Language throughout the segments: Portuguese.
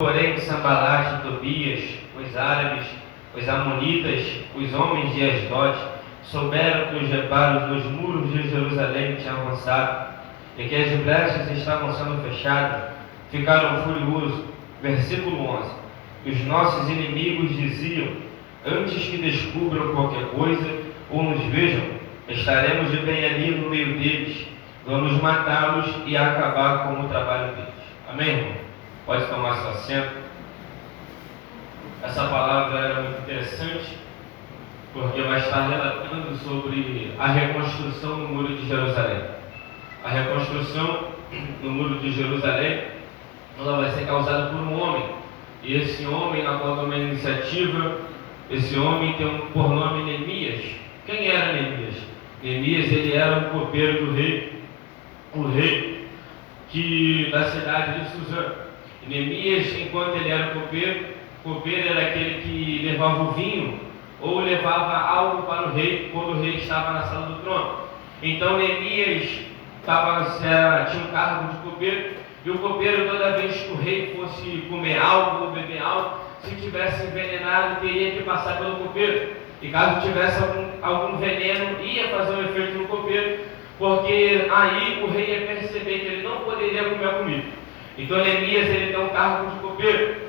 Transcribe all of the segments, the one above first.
Porém, Sanbalate, Tobias, os árabes, os amonitas, os homens de Asdod, souberam que os reparos dos muros de Jerusalém tinham avançado e que as brechas estavam sendo fechadas, ficaram furiosos. Versículo 11. Os nossos inimigos diziam: antes que descubram qualquer coisa ou nos vejam, estaremos de bem ali no meio deles, vamos matá-los e acabar com o trabalho deles. Amém, irmão? Pode tomar seu assento. Essa palavra era muito interessante, porque vai estar relatando sobre a reconstrução no Muro de Jerusalém. A reconstrução no Muro de Jerusalém, ela vai ser causada por um homem. E esse homem, na qual toma a iniciativa, esse homem tem por nome Neemias. Quem era Neemias? Neemias, ele era o copeiro do rei, o rei da cidade de Suzã. Neemias, enquanto ele era copeiro era aquele que levava o vinho ou levava algo para o rei quando o rei estava na sala do trono. Então Neemias tinha um cargo de copeiro, e o copeiro, toda vez que o rei fosse comer algo ou beber algo, se tivesse envenenado, teria que passar pelo copeiro, e caso tivesse algum veneno, ia fazer um efeito no copeiro, porque aí o rei ia perceber que ele não poderia comer a comida. Então Neemias, ele tem um cargo de copeiro.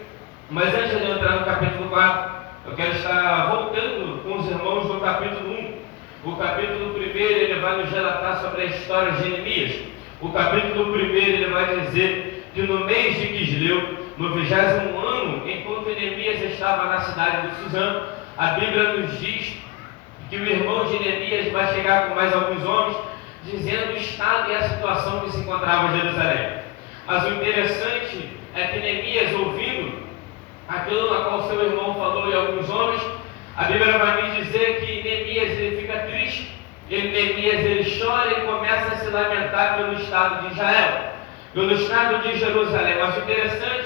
Mas antes de eu entrar no capítulo 4, eu quero estar voltando com os irmãos no capítulo 1. O capítulo 1, ele vai nos relatar sobre a história de Neemias. O capítulo 1, ele vai dizer que no mês de Quisleu, no 20º ano, enquanto Neemias estava na cidade de Suzã, a Bíblia nos diz que o irmão de Neemias vai chegar com mais alguns homens, dizendo o estado e a situação que se encontrava em Jerusalém. Mas o interessante é que Neemias, ouvindo aquilo na qual seu irmão falou e alguns homens, a Bíblia vai me dizer que Neemias, ele fica triste, Neemias, ele chora e começa a se lamentar pelo estado de Israel, pelo estado de Jerusalém. Mas o interessante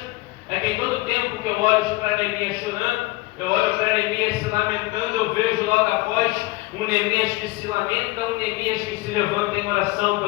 é que em todo tempo que eu olho para Neemias chorando, eu olho para Neemias se lamentando, eu vejo logo após um Neemias que se lamenta, um Neemias que se levanta em oração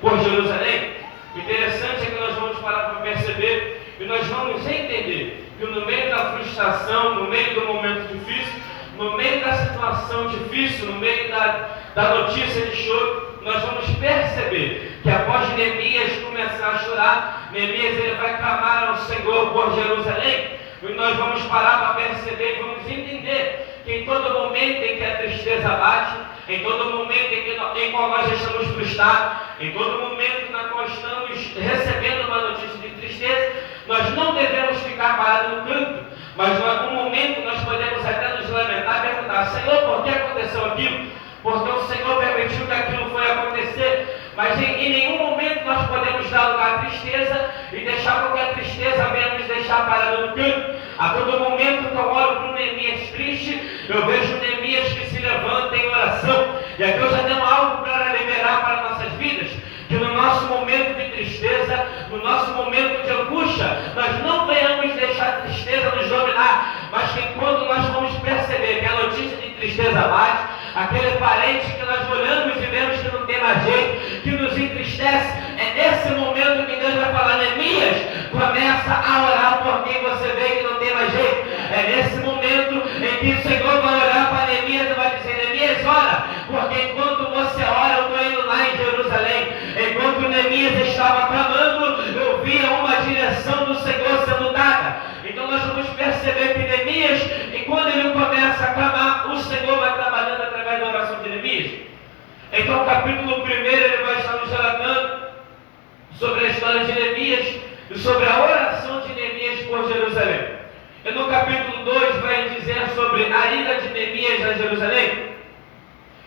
por Jerusalém. O interessante é que nós vamos parar para perceber e nós vamos entender que no meio da frustração, no meio do momento difícil, no meio da situação difícil, no meio da notícia de choro, nós vamos perceber que após Neemias começar a chorar, Neemias, ele vai clamar ao Senhor por Jerusalém, e nós vamos parar para perceber e vamos entender que em todo momento em que a tristeza bate, em todo momento em qual nós estamos frustrados, em todo momento na qual estamos recebendo uma notícia de tristeza, nós não devemos ficar parados no canto, mas em algum momento nós podemos até nos lamentar e perguntar: Senhor, por que aconteceu aquilo? Porque o Senhor permitiu que aquilo foi acontecer. Mas em nenhum momento nós podemos dar lugar à tristeza e deixar com que a tristeza venha nos deixar parados no canto. A todo momento que eu olho para um Neemias triste, eu vejo um Neemias que se levanta em oração. E aqui eu já tenho algo para liberar para nossas vidas, que no nosso momento de tristeza, no nosso momento de angústia, nós não venhamos deixar a tristeza nos dominar, mas que quando nós vamos perceber que a notícia de tristeza bate, aquele parente que nós olhamos e vemos que não tem mais jeito, que nos entristece, é nesse momento que Deus vai falar: Neemias, começa a orar por quem você vê que não tem mais jeito. É nesse momento em que o Senhor vai olhar para Neemias e vai dizer: Neemias, ora, porque enquanto você ora, eu estou indo lá em Jerusalém. Enquanto Neemias estava clamando, eu via uma direção do Senhor sendo dada. Então nós vamos perceber que Neemias, e quando ele começa a clamar, o Senhor vai trabalhando através da oração de Neemias. Então o capítulo 1, ele vai estar nos relatando sobre a história de Neemias e sobre a oração de Neemias por Jerusalém. E no capítulo 2 vai dizer sobre a ida de Neemias a Jerusalém.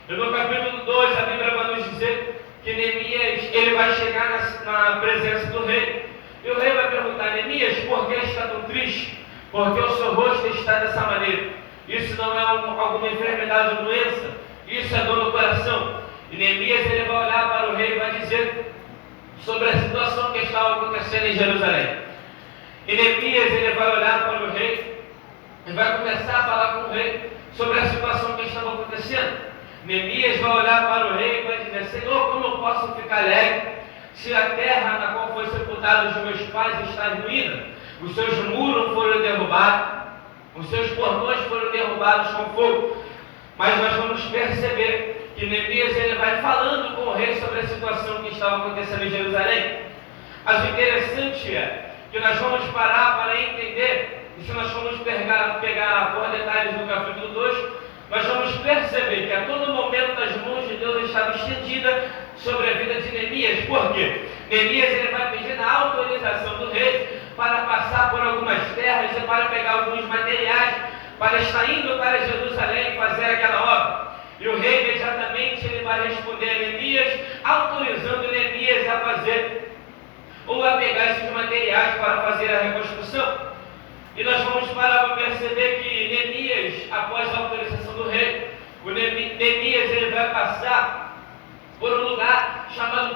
E no capítulo 2 a Bíblia vai nos dizer que Neemias, ele vai chegar na presença do rei. E o rei vai perguntar: Neemias, por que está tão triste? Porque o seu rosto está dessa maneira. Isso não é alguma enfermidade ou doença, isso é dor no coração. E Neemias, ele vai olhar para o rei e vai dizer sobre a situação que estava acontecendo em Jerusalém. E Neemias, ele vai olhar para o rei e vai começar a falar com o rei sobre a situação que estava acontecendo. Neemias vai olhar para o rei e vai dizer: Senhor, como eu posso ficar alegre se a terra na qual foi sepultado os meus pais está em ruína? os seus muros foram derrubados, os seus portões foram derrubados com fogo. Mas nós vamos perceber que Neemias ele vai falando com o rei sobre a situação que estava acontecendo em Jerusalém. Mas o interessante é que nós vamos parar para entender, e se nós formos pegar por detalhes do capítulo 2, nós vamos perceber que a todo momento as mãos de Deus estavam estendidas sobre a vida de Neemias. Por quê? Neemias ele vai pedir a autorização do rei para passar por algumas terras e para pegar alguns materiais para estar indo para Jerusalém fazer aquela obra. E o rei imediatamente ele vai responder a Neemias, autorizando Neemias a fazer ou a pegar esses materiais para fazer a reconstrução. E nós vamos parar para perceber que Neemias, após a autorização do rei, Neemias ele vai passar por um lugar chamado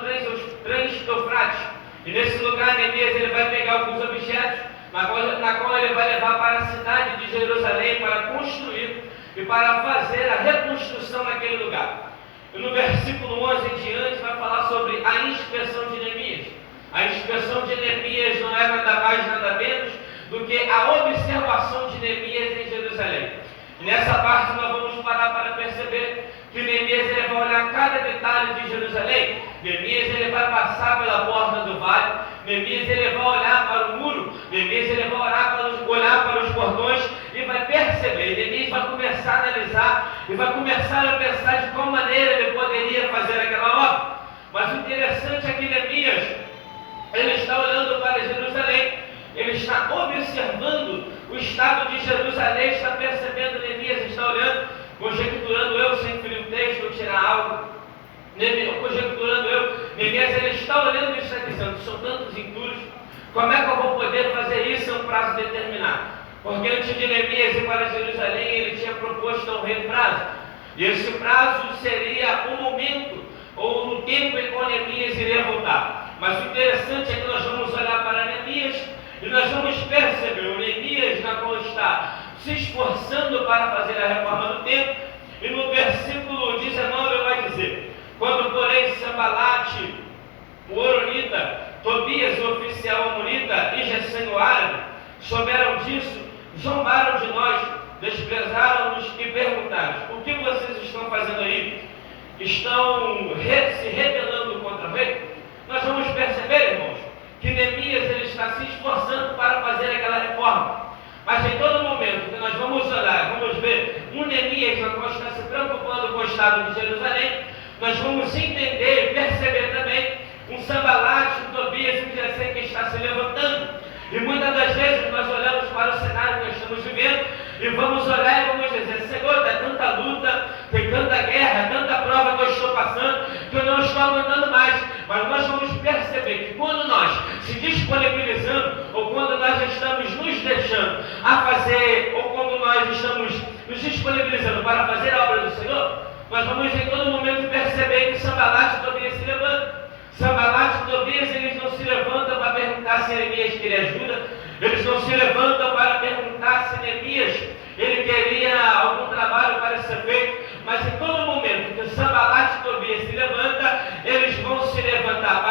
Trans-Eufrates. E nesse lugar Neemias ele vai pegar alguns objetos, na qual ele vai levar para a cidade de Jerusalém para construir e para fazer a reconstrução naquele lugar. E no versículo 11 em diante vai falar sobre a inspeção de Neemias. A inspeção de Neemias não é nada mais, nada menos do que a observação de Neemias em Jerusalém. E nessa parte nós vamos parar para perceber que Neemias ele vai olhar cada detalhe de Jerusalém. Neemias ele vai passar pela porta do vale, Neemias ele vai olhar para o muro, Neemias ele vai olhar para os portões e vai perceber. Neemias vai começar a analisar e vai começar a pensar de qual maneira ele poderia fazer aquela obra. Mas o interessante é que Neemias ele está olhando para Jerusalém, ele está observando o estado de Jerusalém, está percebendo. Neemias está olhando, conjecturando eu, sem ferir o texto ou tirar algo, conjecturando eu, Neemias ele está olhando e está dizendo: são tantos entulhos, como é que eu vou poder fazer isso em um prazo determinado? Porque antes de Neemias ir para Jerusalém, ele tinha proposto ao rei prazo, e esse prazo seria o momento, ou no tempo em que Neemias iria voltar. Mas o interessante é que nós vamos olhar para Neemias e nós vamos perceber o Neemias na qual está se esforçando para fazer a reforma do templo. E no versículo 19 vai dizer: quando porém Sambalate, o Horonita, Tobias, o oficial amonita, e Gesem, o árabe, souberam disso, zombaram de nós, desprezaram-nos e perguntaram: o que vocês estão fazendo aí? Estão se rebelando contra o rei? Nós vamos perceber, irmãos, que Neemias ele está se esforçando para fazer aquela reforma. Mas em todo momento que nós vamos olhar, vamos ver um Neemias na qual está se preocupando com o estado de Jerusalém, nós vamos entender e perceber também um Sambalate, um Tobias, um Gesem que está se levantando. E muitas das vezes nós olhamos para o cenário que nós estamos vivendo e vamos olhar e vamos dizer: Senhor, é tanta luta, tem tanta guerra, tanta prova que eu estou passando, que eu não estou aguentando mais. Mas nós vamos perceber que quando nós se disponibilizamos, ou quando nós estamos nos deixando a fazer, ou quando nós estamos nos disponibilizando para fazer a obra do Senhor, nós vamos em todo momento perceber que Sambalate e Tobias se levantam. Sambalate e Tobias eles não se levantam para perguntar se Neemias queria ajuda, eles não se levantam para perguntar se Neemias ele queria algum trabalho para ser feito, mas em todo momento que Sambalate e Tobias se levanta, eles vão se levantar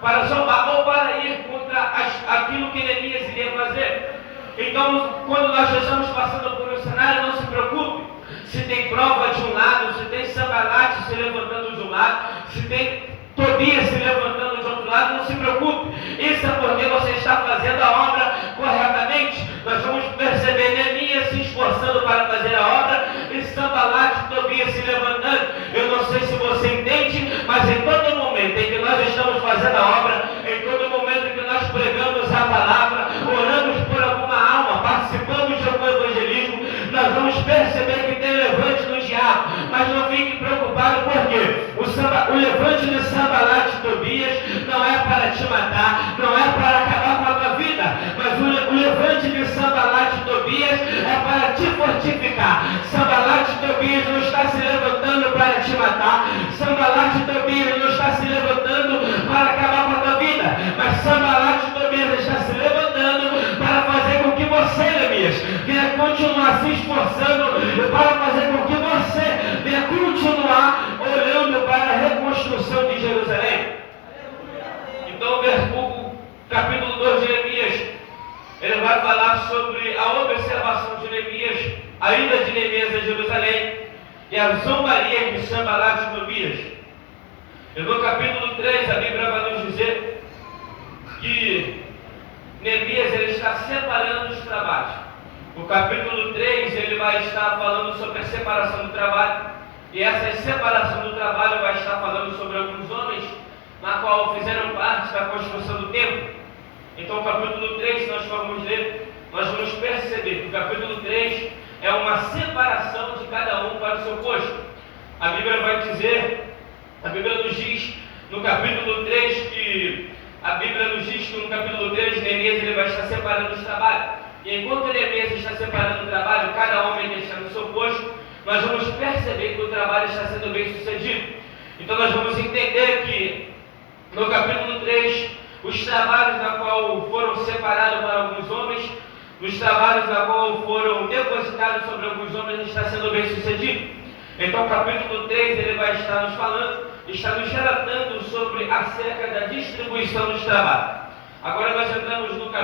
para zombar ou para ir contra aquilo que Neemias iria fazer. Então, quando nós estamos passando por um cenário, não se preocupe se tem prova de um lado, se tem Sambalate se levantando de um lado, se tem Tobias se levantando de outro lado, não se preocupe. Isso é porque você está fazendo a obra corretamente. Nós vamos perceber Neemias se esforçando para fazer a obra e Sambalate e Tobias se levantando. Eu não sei se você entende, mas em todo momento em que nós estamos fazendo a obra, em todo momento em que nós pregamos a palavra, oramos por alguma alma, participamos de algum evangelismo, nós vamos perceber que tem levante no diabo. Mas não fique preocupado, porque o levante de Sambalate e Tobias não é para te matar, não é para acabar com a tua vida, mas o levante de Sambalate e Tobias é para te fortificar. Sambalate e Tobias não está se levantando para te matar, Sambalate e Tobias não está se levantando para acabar com a tua vida, mas Sambalate e Tobias está se levantando para fazer com que você, Neemias, venha continuar se esforçando para fazer com que você venha continuar olhando para a reconstrução de Jerusalém. Então o capítulo 2 de Neemias ele vai falar sobre a observação de Neemias, a ida de Neemias a Jerusalém e a zombaria de Sanbalat e Tobias. E no capítulo 3, a Bíblia vai nos dizer que Neemias ele está separando os trabalhos. No capítulo 3, ele vai estar falando sobre a separação do trabalho. E essa separação do trabalho vai estar falando sobre alguns homens na qual fizeram parte da construção do templo. Então, o capítulo 3, se nós formos ler, nós vamos perceber que o capítulo 3 é uma separação de cada um para o seu posto. A Bíblia vai dizer, a Bíblia nos diz no capítulo 3 que no capítulo 3 Neemias ele vai estar separando os trabalhos. E enquanto Neemias está separando o trabalho, cada homem está no seu posto, nós vamos perceber que o trabalho está sendo bem sucedido. Então nós vamos entender que no capítulo 3, os trabalhos na qual foram separados para alguns homens, os trabalhos na qual foram depositados sobre alguns homens, está sendo bem sucedido. Então o capítulo 3 ele vai estar nos falando, está nos relatando sobre acerca da distribuição dos trabalhos. Agora nós entramos no capítulo